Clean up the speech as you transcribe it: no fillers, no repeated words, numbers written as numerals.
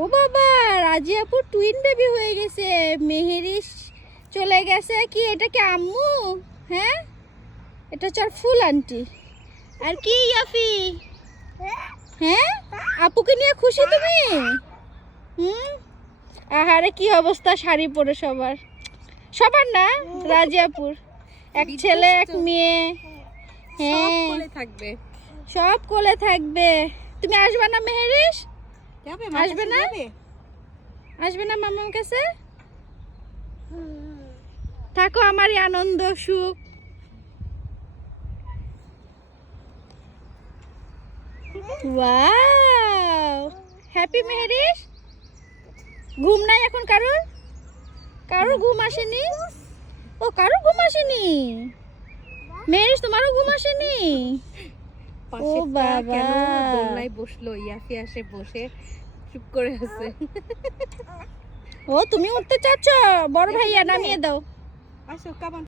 ও বাবা, Raziapur twin baby হয়ে গেছে। মেহেরিস চলে গেছে। কি এটা কি আম্মু? হ্যাঁ, এটা হচ্ছে ফুল আন্টি। আর কি ইয়াফি? হ্যাঁ, আপুকে নিয়ে খুশি তুমি? আহারে কি অবস্থা শাড়ি পরে সবার। সবার না, রাজিয়াপুর এক ছেলে এক মেয়ে। হ্যাঁ, থাকবে, সব কোলে থাকবে। তুমি আসবে না মেহেরিস? আসবে না? আসবে না মামার কাছে? থাকো, আমারই আনন্দ সুখ। ওয়াও, হ্যাপি মেহেরিস। ঘুম নাই এখন কারোর? কারোর ঘুম আসেনি? ও, কারোর ঘুম আসেনি? মেহেরিস, তোমারও ঘুম আসেনি? ও বাবা, দোলনায় বসলো, ইয়াফি আসে বসে চুপ করে আছে। ও তুমি উঠতে চাচ্ছ? বড় ভাইয়া নামিয়ে দাও। আসো, কামান।